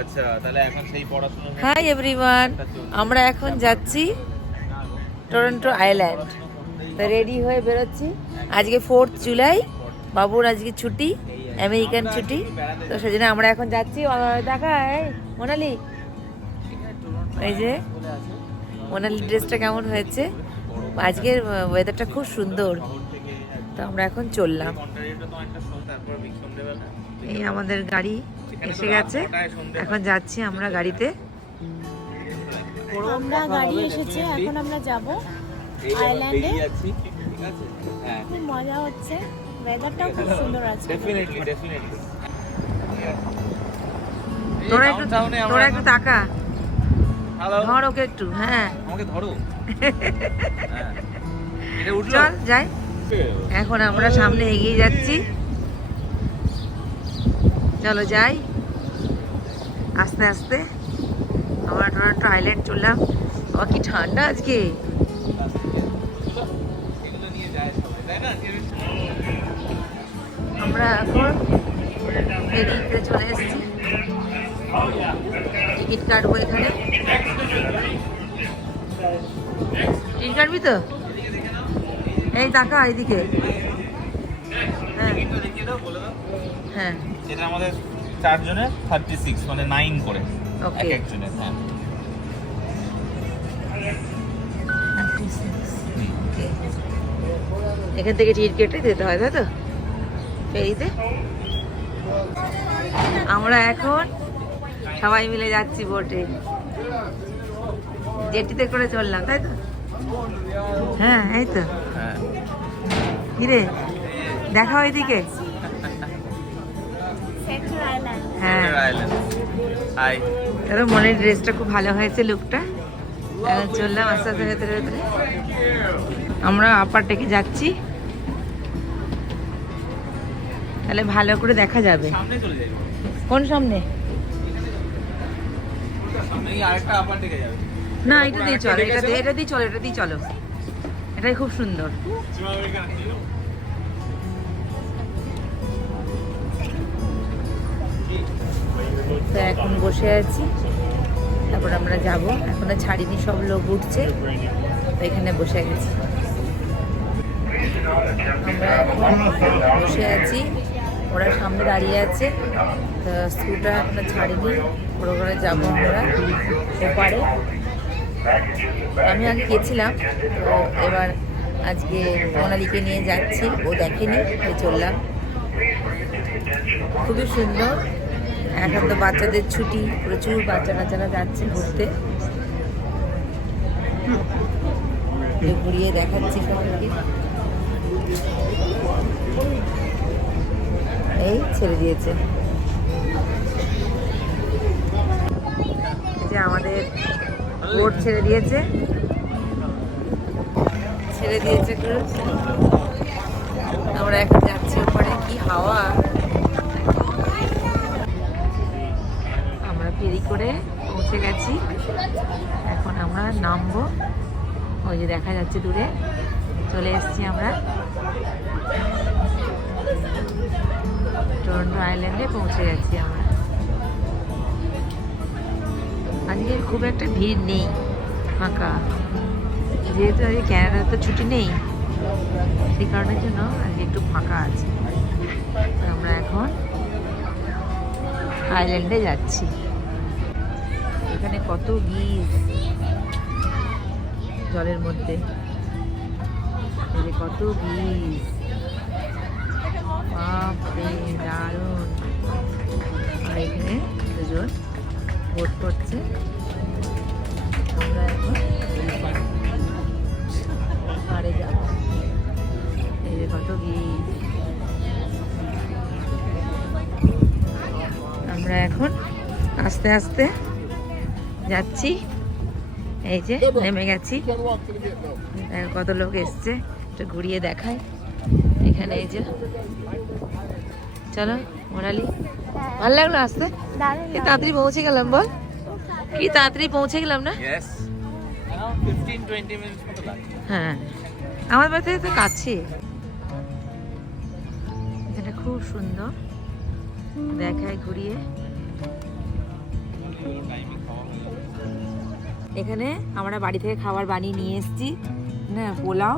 আচ্ছা তাহলে এখন সেই পড়াশোনা হাই এভরিওয়ান আমরা এখন যাচ্ছি টরন্টো আইল্যান্ড তো রেডি হয়ে বেরোচ্ছি। আজকে ফোর্থ জুলাই বাবুর আজকে ছুটি আমেরিকান ছুটি। তো সেজন্য আমরা এখন যাচ্ছি। ও, দেখা মোনালি এই যে মোনালি ড্রেসটা কেমন হয়েছে? আজকের ওয়েদারটা খুব সুন্দর। তো আমরা এখন চললাম। এই আমাদের গাড়ি এসে গেছে। এখন যাচ্ছি আমরা গাড়িতে। আমরা গাড়ি এসেছে এখন আমরা যাব আইল্যান্ডে? হ্যাঁ। খুব মজা হচ্ছে ওয়েদারটাও খুব সুন্দর আছে। ডেফিনেটলি ডেফিনেটলি তোরা একটু তোরা একটু তাকা। হ্যালো ধর ওকে একটু হ্যাঁ। আমাকে ধরো। হ্যাঁ। এটা উঠল? চল যাই। এখন আমরা সামনে এগিয়ে যাচ্ছি। চলো যাই। আস্তে আস্তে আমরা টরন্টো চললাম ও কি ঠান্ডা আজকে। আমরা এখন টিকিটে চলে এসেছি। টিকিট কাটবো এখানে। টিকিট কাটবি তো? এই টাকা এইদিকে হ্যাঁ। হ্যাঁ। চারজনের থার্টি সিক্স মানে নাইন করে. এক একজনের হ্যাঁ। এখান থেকে টিকিট কেটে যেতে হয় তাই তো? ফেরিতে আমরা এখন সবাই মিলে যাচ্ছি বোটে জেটিতে করে চললাম তাই তো? হ্যাঁ এই তো। হ্যাঁ। কিরে? দেখা ওইদিকে সেন্ট্রাল আইল্যান্ড হ্যাঁ। হাই মনের ড্রেসটা খুব ভালো হয়েছে লুকটা চললাম আস্তে আস্তে ভেতরে ভেতরে। আমরা আপার ডেকে যাচ্ছি। তাহলে ভালো করে দেখা যাবে। কোন সামনে? না এটা দিয়ে চলো এটা দিয়ে চলো এটা দিয়ে চলো। এটাই খুব সুন্দর। তো এখন বসে আছি। তারপর আমরা যাব। এখনও ছাড়িনি, সব লোক উঠছে। তো এখানে বসে গেছি। আমরা বসে আছি। ওরা সামনে দাঁড়িয়ে আছে। তো স্কুটা এখনও ছাড়িনি। ওরা করে যাব আমরা। ওপারে আমি আগে গেছিলাম। তো এবার আজকে মোনালিকে নিয়ে যাচ্ছি। ও দেখেনি চললাম। খুবই সুন্দর। এখন তো বাচ্চাদের ছুটি, প্রচুর বাচ্চা কাচ্চারা যাচ্ছে ঘুরতে। ঘুরিয়ে দেখাচ্ছি সবাইকে। এই ছেড়ে দিয়েছে। যে আমাদের বোট ছেড়ে দিয়েছে। ছেড়ে দিয়েছে আমরা এখন যাচ্ছি ওপরে, কি হাওয়া। পৌঁছে এখন আমরা নামবো। ওই যে দেখা যাচ্ছে দূরে। চলে এসেছি আমরা টরন্টো আইল্যান্ডে পৌঁছে গেছি আমরা। আজকে খুব একটা ভিড় নেই, ফাঁকা। যেহেতু আজকে ক্যানাডার তো ছুটি নেই সেই কারণের জন্য আজকে একটু ফাঁকা আছে। আমরা এখন আইল্যান্ডে যাচ্ছি। এখানে কত বীজ জলের মধ্যে। কত বীজ বাপরে, দারুণ। আর এখানে দুজন ভোট করছে। আমরা এখন পাড়ে যাব। এই যে কত বীজ আমরা এখন আস্তে আস্তে যাচ্ছি। এই যে নেমে গেছি। কত লোক এসছে একটু ঘুরিয়ে দেখায় এখানে এই যে। চলো মোরালি ভালো লাগল আসতে? কি তাড়াতাড়ি পৌঁছে গেলাম বল। কি তাড়াতাড়ি পৌঁছে গেলাম না? হ্যাঁ। আমার বাড়ি থেকে তো কাছে। এখানে খুব সুন্দর। দেখায় ঘুরিয়ে। এখানে আমরা বাড়ি থেকে খাবার বানিয়ে নিয়ে এসেছি। না পোলাও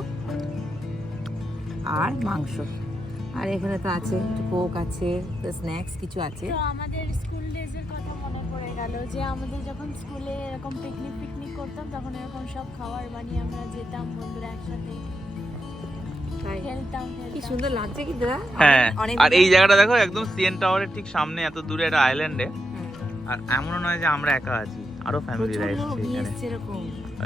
আর মাংস। আর এখানে তো আছে একটু কোক আছে স্ন্যাক্স কিছু আছে। তো আমাদের স্কুল ডেজের কথা মনে পড়ে গেল যে আমাদের যখন স্কুলে এরকম পিকনিক পিকনিক করতাম তখন এরকম সব খাবার বানিয়ে আমরা যেতাম বন্ধুরা একসাথে। কি সুন্দর লাগছে কি দাদা হ্যাঁ অনেক আর এই জায়গাটা দেখো একদম সিএন টাওয়ারের ঠিক সামনে এত দূরে একটা আইল্যান্ডে আর এমনও নয় যে আমরা একা আছি। আরও ফ্যামিলিরা এসছে এখানে।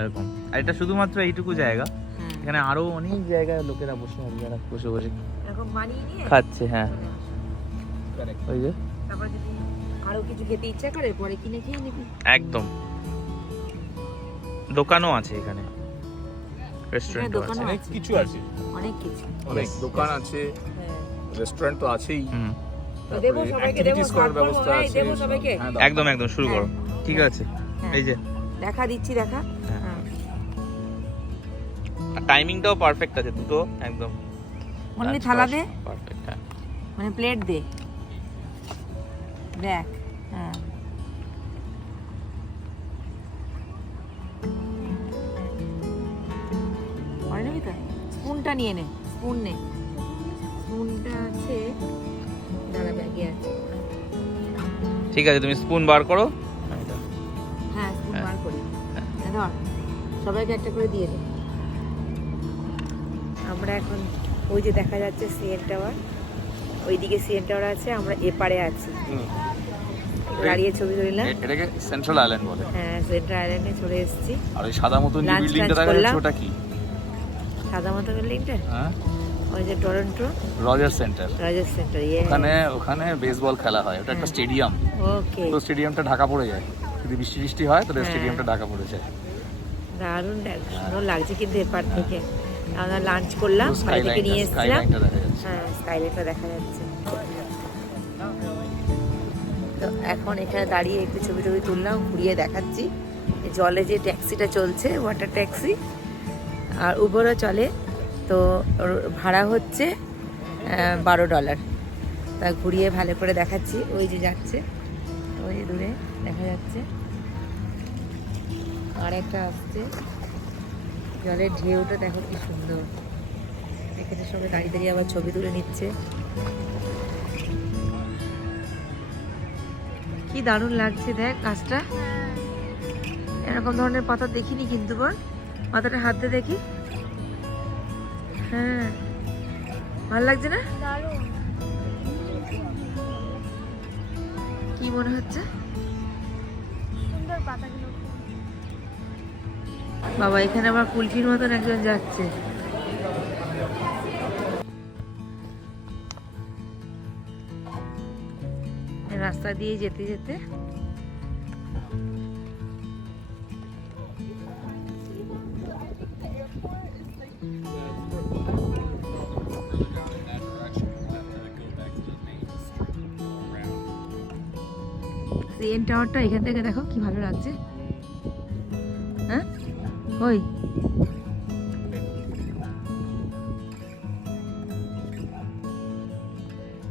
এরকম। আর এটা শুধুমাত্র এইটুকু জায়গা। হ্যাঁ। এখানে আরও অনেক জায়গায় লোকেরা বসে আছে যারা বসে বসে খাচ্ছে হ্যাঁ। ওই যে। আরও কিছু খেতে ইচ্ছা করে পরে কিনে খেয়ে নিবি। একদম। দোকানও আছে এখানে। রেস্টুরেন্টও আছে। অনেক কিছু আছে। অনেক কিছু। অনেক দোকান আছে হ্যাঁ। রেস্টুরেন্ট তো আছেই। হ্যাঁ। একদম একদম শুরু করো। ঠিক আছে। হ্যাঁ। এই যে। দেখা দিচ্ছি দেখা। হ্যাঁ। হ্যাঁ। টাইমিংটাও পারফেক্ট আছে দুটো একদম। অনলি থালা দে। পারফেক্ট হ্যাঁ। মানে প্লেট দে। দেখ হ্যাঁ। স্পুনটা নিয়ে নে স্পুন নে। স্পুনটা আছে। দাদা ব্যাগে আছে। ঠিক আছে তুমি স্পুন বার করো। ধর সবাইকে একটা করে দিয়ে দে। আমরা এখন ওই যে দেখা যাচ্ছে সিএন টাওয়ার ওইদিকে সিএন টাওয়ার আছে আমরা এপারে আছি। দাঁড়িয়ে ছবি তুললাম এটাকে সেন্ট্রাল আইল্যান্ড বলে। হ্যাঁ সেন্ট্রাল আইল্যান্ডে চলে এসেছি। আর ওই সাদা যে Lunch বিল্ডিংটা দেখা যাচ্ছে ওটা কি? সাদা মতো বিল্ডিংটা হ্যাঁ। ওই যে Toronto Roger centre Roger centre ইয়ে ওখানে ওখানে বেসবল খেলা হয়। ওটা একটা। স্টেডিয়াম ওকে তো স্টেডিয়ামটা ঢাকা পড়ে যায়। যদি বৃষ্টি বৃষ্টি হয় তাহলে। স্টেডিয়ামটা ঢাকা পড়ে যায়। দারুণ সুন্দর লাগছে কিন্তু এপার থেকে। আমরা লাঞ্চ করলাম বাড়ি থেকে নিয়ে এসেছিলাম। হ্যাঁ স্কাইলাইটটা দেখা যাচ্ছে। তো এখন এখানে দাঁড়িয়ে একটু ছবি টবি তুললাম ঘুরিয়ে দেখাচ্ছি। জলে যে ট্যাক্সিটা চলছে ওয়াটার ট্যাক্সি আর উবরও চলে। তো ভাড়া হচ্ছে বারো ডলার তা ঘুরিয়ে ভালো করে দেখাচ্ছি। ওই যে যাচ্ছে ওই দূরে দেখা যাচ্ছে। আর একটা আসছে। জলের ঢেউটা দেখো কি সুন্দর। এখানে সঙ্গে দাঁড়িয়ে দাঁড়িয়ে আবার ছবি তুলে নিচ্ছে। কি দারুণ লাগছে দেখ গাছটা। এরকম ধরনের পাতা দেখিনি কিন্তু বল। পাতাটা হাত দিয়ে দেখি। হ্যাঁ। ভালো লাগছে না? কি মনে হচ্ছে? বাবা, এখানে আবার কুলফির মতন একজন যাচ্ছে। রাস্তা দিয়ে যেতে যেতে এখান থেকে দেখো কি ভালো লাগছে। ওই।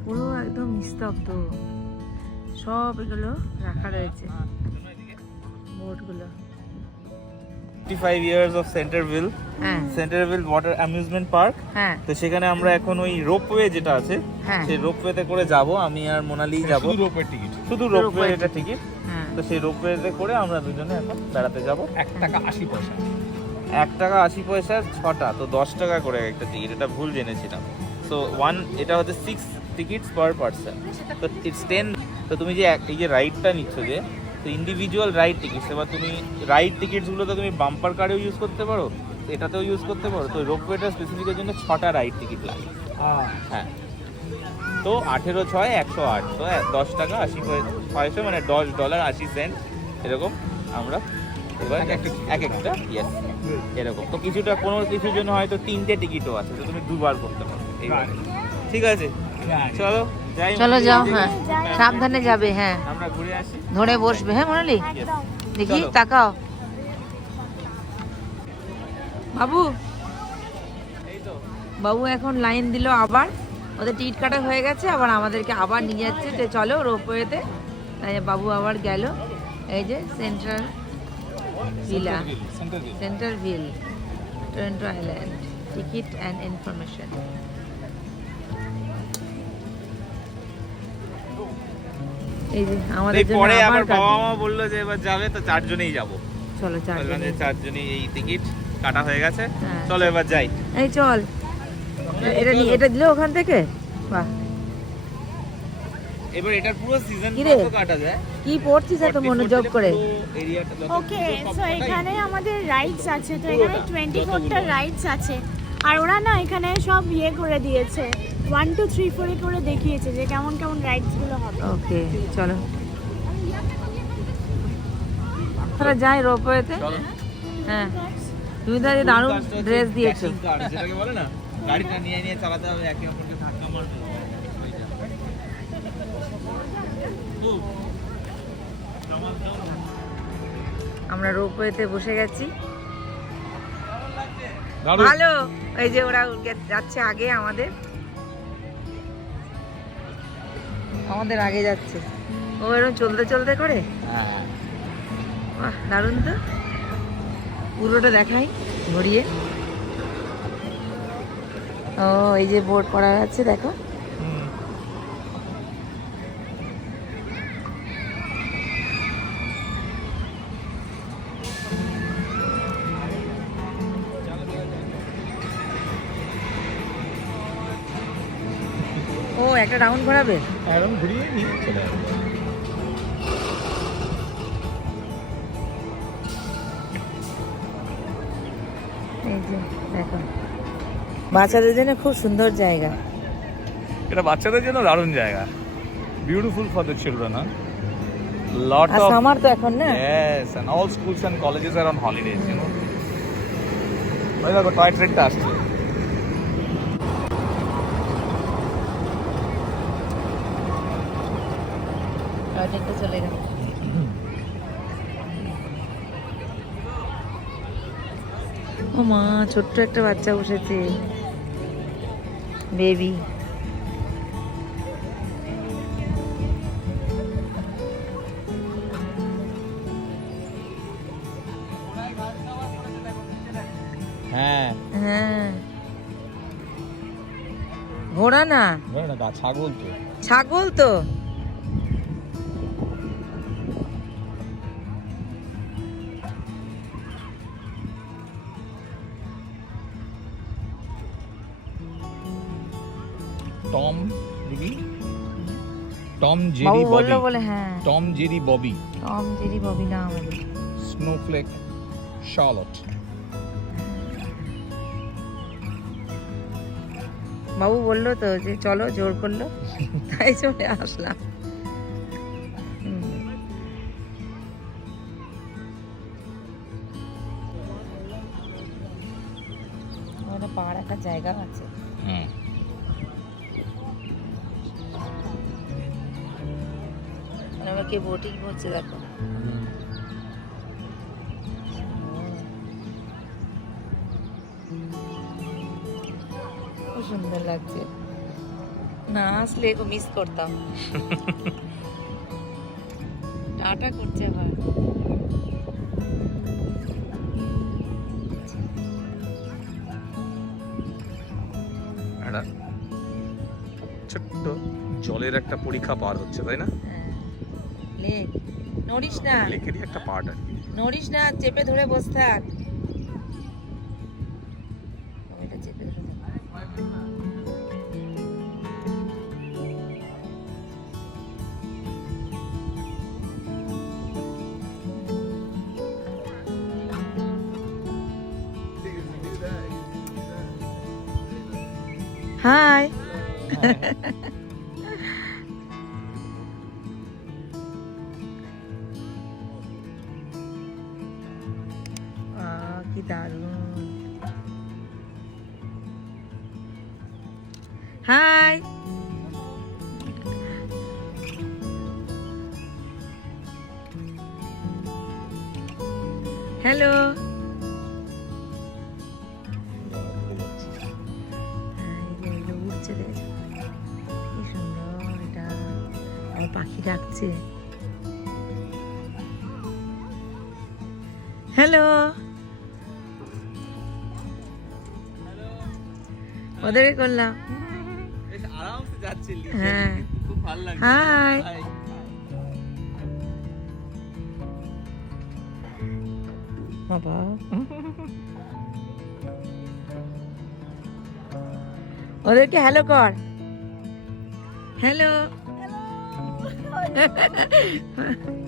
পুরো একদম নিস্তব্ধ। সব এগুলো রাখা রয়েছে। বোটগুলো 55 ইয়ার্স অফ সেন্টারভিল হ্যাঁ। সেন্টারভিল ওয়াটার অ্যামিউজমেন্ট পার্ক হ্যাঁ। তো সেখানে আমরা এখন ওই রোপওয়ে যেটা আছে হ্যাঁ। সেই রোপওয়েতে করে যাব। আমি আর মোনালি যাব। শুধু রোপের টিকিট শুধু রোপওয়ে এটা টিকিট হ্যাঁ তো সেই রোপওয়েতে করে আমরা দুজনে এখন বেড়াতে যাব। এক টাকা আশি পয়সা। এক টাকা আশি পয়সা ছটা তো দশ টাকা করে একটা টিকিট এটা ভুল জেনেছিলাম। সো ওয়ান এটা হচ্ছে সিক্স টিকিটস পার পার্সন তো ইটস টেন তো তুমি যে এই যে রাইডটা নিচ্ছ যে তো ইন্ডিভিজুয়াল রাইড টিকিটস এবার তুমি রাইড টিকিটসগুলো তো তুমি বাম্পার কারেও ইউজ করতে পারো এটাতেও ইউজ করতে পারো। তো রোপওয়েটা স্পেসিফিকের জন্য ছটা রাইড টিকিট লাগে। হ্যাঁ। তো আঠেরো ছয় একশো আট। তো দশ টাকা আশি পয়- পয়সা মানে দশ ডলার আশি সেন্ট এরকম আমরা এবার এক একটা ইয়েস এরকম। তো কিছুটা কোনো কিছুর জন্য হয়তো তিনটে টিকিটও আছে তো তুমি দুবার করতে পারো। ঠিক আছে? চলো যাই চলো যাও হ্যাঁ। সাবধানে যাবে হ্যাঁ। আমরা ঘুরে আসি। ধরে বসবে হ্যাঁ মনালি? একদম। দেখি তাকাও। বাবু। বাবু এখন লাইন দিল আবার। ওদের টিকিট কাটা হয়ে গেছে আবার আমাদেরকে আবার নিয়ে যাচ্ছে। যে চলো রোপওয়েতে। তাই বাবু আবার গেল। এই যে central villa. Centre ville Toronto island ticket and information. এই যে আমাদের পরে আবার আমার বাবা মা বলল যে এবার যাবে তো চারজনেই যাব। চলো চারজনে চারজনই এই টিকিট কাটা হয়ে গেছে। হ্যাঁ। চলো এবার যাই। এই চল। এটা নিয়ে এটা দিলো ওখান থেকে? বাহ। এবার এটার পুরো সিজন কি রে? কত কাটা যায়? কি পড়ছিস এত মনোযোগ করে? ওকে সো এখানে আমাদের রাইডস আছে তো এখানে টোয়েন্টি ফোরটা রাইডস আছে। আর ওরা না এখানে সব ইয়ে করে দিয়েছে। ওয়ান টু থ্রি ফোরে করে দেখিয়েছে যে কেমন কেমন রাইডসগুলো হবে। ওকে চলো। তাহলে যাই রোপওয়েতে হ্যাঁ। তুমি তো আজ দারুণ ড্রেস দিয়েছ। যেটাকে বলে না? গাড়িটা নিয়ে নিয়ে চালাতে হবে একে অপরকে ধাক্কা মারবে। আমরা রোপওয়েতে বসে গেছি। ভালো। এই যে ওরা যাচ্ছে আগে আমাদের। আমাদের আগে যাচ্ছে। ও এরকম চলতে চলতে করে? হ্যাঁ। দারুণ তো। পুরোটা দেখাই ঘুরিয়ে ও এই যে বোর্ড করা আছে দেখো। ও একটা রাউন্ড ঘোরাবে এরকম ঘুরিয়ে নিয়ে চলে যাবে এই যে দেখো। বাচ্চাদের জন্য খুব সুন্দর জায়গা। এটা বাচ্চাদের জন্য দারুণ জায়গা। Beautiful for the children lot R of summer তো এখন না? Yes, and all schools and colleges are on holidays, you know. ওই দেখো টয় ট্রেনটা আসছে। টয়লেটটা চলে গেল। ও মা ছোট্ট একটা বাচ্চা বসেছে। বেবি। হ্যাঁ। হ্যাঁ। ঘোড়া না? না গা ছাগল তো। ছাগল তো? জেরি ববি বলে হ্যাঁ। Tom Jerry Bobby. Tom Jerry Bobby না আমাদের। Snowflake Charlotte. বাবু বলল তো যে চলো জোর করল। তাই চলে আসলাম। হুম। ওখানে পা রাখার জায়গা আছে। হুম আর আমরা কে বোটিং করছে দেখো। খুব সুন্দর লাগছে। না, আসলে এগো মিস করতাম। টাটা করছে আবার। একটা ছোট্ট জলের একটা পরীক্ষা পার হচ্ছে, তাই না? লেক। নড়িস না। লেকেরই একটা পার্ট আর নড়িস না চেপে ধরে বসে থাক। এটা চেপে ধরে। থাক। হাই ওদেরকে করলাম। হ্যাঁ। হাই। বাবা। ওদেরকে হ্যালো কর। হ্যালো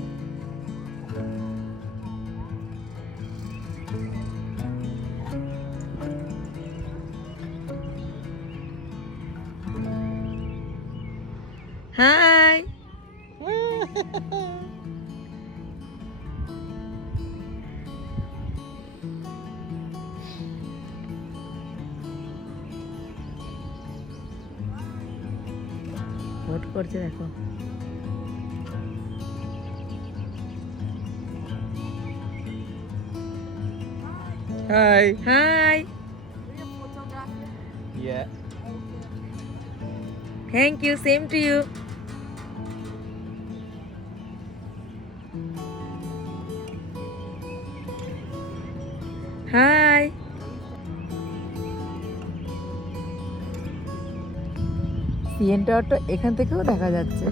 ভোট করছে দেখো hi hi yeah thank you same to you CN টাওয়ারটা এখান থেকেও দেখা যাচ্ছে।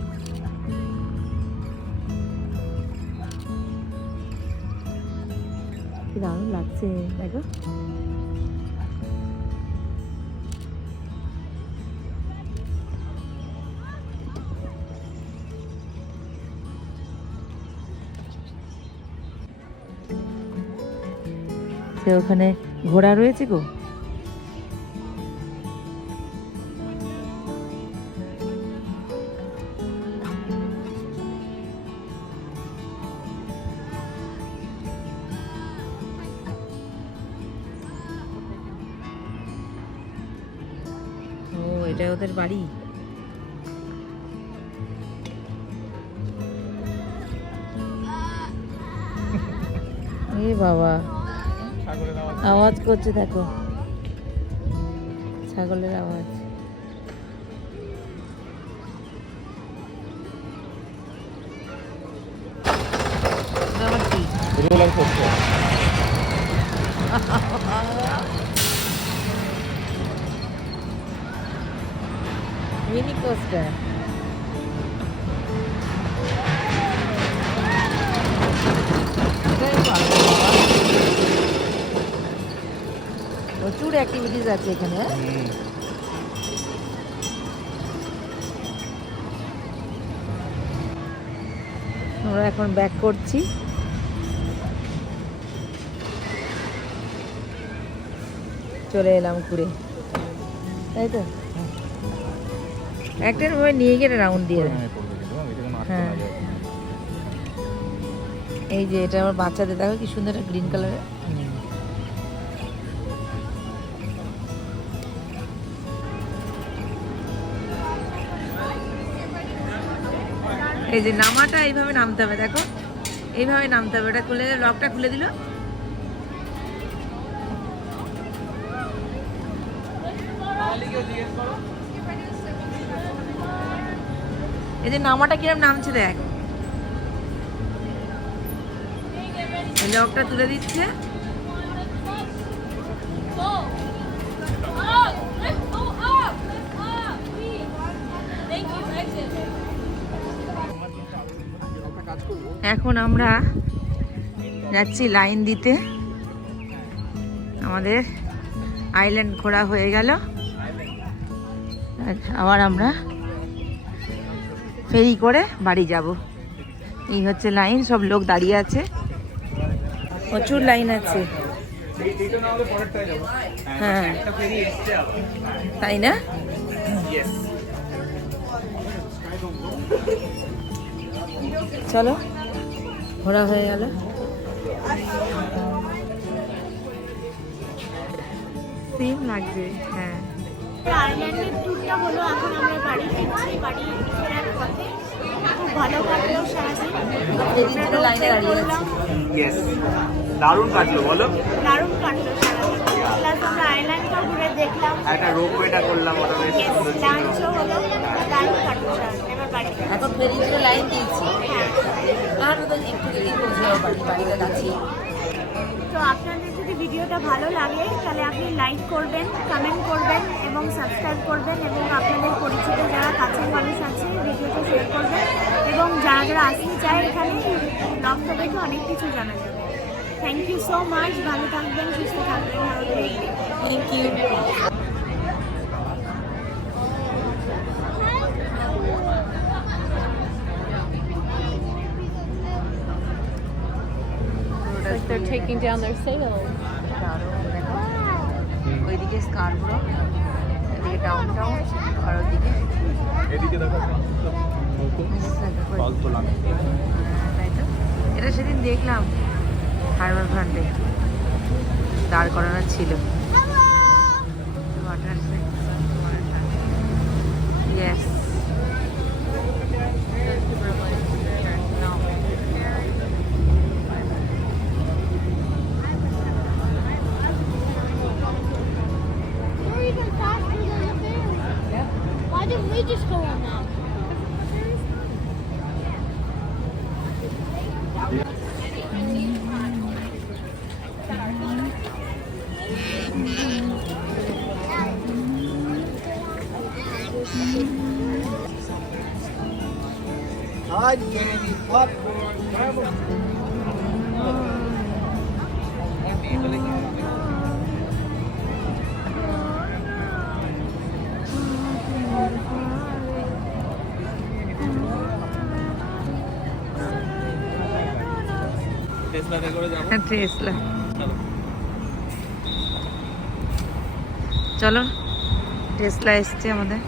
দারুণ লাগছে দেখো। ওখানে ঘোড়া রয়েছে গো? এটা ওদের বাড়ি? এ বাবা আওয়াজ করছে দেখো। ছাগলের আওয়াজ। কোস্টার প্রচুর অ্যাক্টিভিটিস আছে এখানে? আমরা এখন ব্যাক করছি চলে এলাম ঘুরে তাই তো একটা ভাবে নিয়ে গিয়ে রাউন্ড দিয়ে দেয় হ্যাঁ। এই যে এটা আমার বাচ্চাদের দেখো কি সুন্দর গ্রিন কালারের এই যে নামাটা এইভাবে নামতে হবে দেখো। এইভাবে নামতে হবে এটা খুলে লকটা খুলে দিল। যে নামাটা কিরম নামছে দেখ। লকটা তুলে দিচ্ছে। এখন আমরা যাচ্ছি লাইন দিতে। আমাদের আইল্যান্ড ঘোরা হয়ে গেল। আবার আমরা ফেরি করে বাড়ি যাব। এই হচ্ছে লাইন, সব লোক দাঁড়িয়ে আছে। প্রচুর লাইন আছে। হ্যাঁ। তাই না? চলো, ঘোরা হয়ে গেল। লাগছে হ্যাঁ। ভালো কাটলো সারাদিন লাইনে দাঁড়িয়ে ইয়েস দারুণ কাটলো বলো। দারুণ কাটলো সারাদিন প্লাস আমরা আইল্যান্ডটা ঘুরে দেখলাম। একটা রোপওয়েটা করলাম ওটা বেশ সুন্দর ছিল। হলো। দারুণ কাটলো সারাদিন এবার বাড়ি এখন ফেরি লাইন দিয়েছি। হ্যাঁ। আর ওদের একটু যদি পৌঁছে বাড়ি বাড়িতে কাছে তো আপনাদের যদি ভিডিওটা ভালো লাগে তাহলে আপনি লাইক করবেন কমেন্ট করবেন এবং সাবস্ক্রাইব করবেন এবং আপনাদের পরিচিত যারা কাছের মানুষ আছে শেয়ার এবং যারা যারা আসতে চায় এখানে ব্লগটা দেখে অনেক কিছু জানা যাবে থ্যাংক ইউ সো মাচ ভালো থাকবেন সুস্থ থাকবেন। ভালো thank you they're taking down their sails. ওইদিকে স্কারগুলো এদিকে ডাউন টাউন আর ওদিকে এটা সেদিন দেখলাম হারবার ফ্রান্টে দাঁড় করানো ছিল। টেসলাতে করে যাব টেসলা চলো টেসলা এসছে আমাদের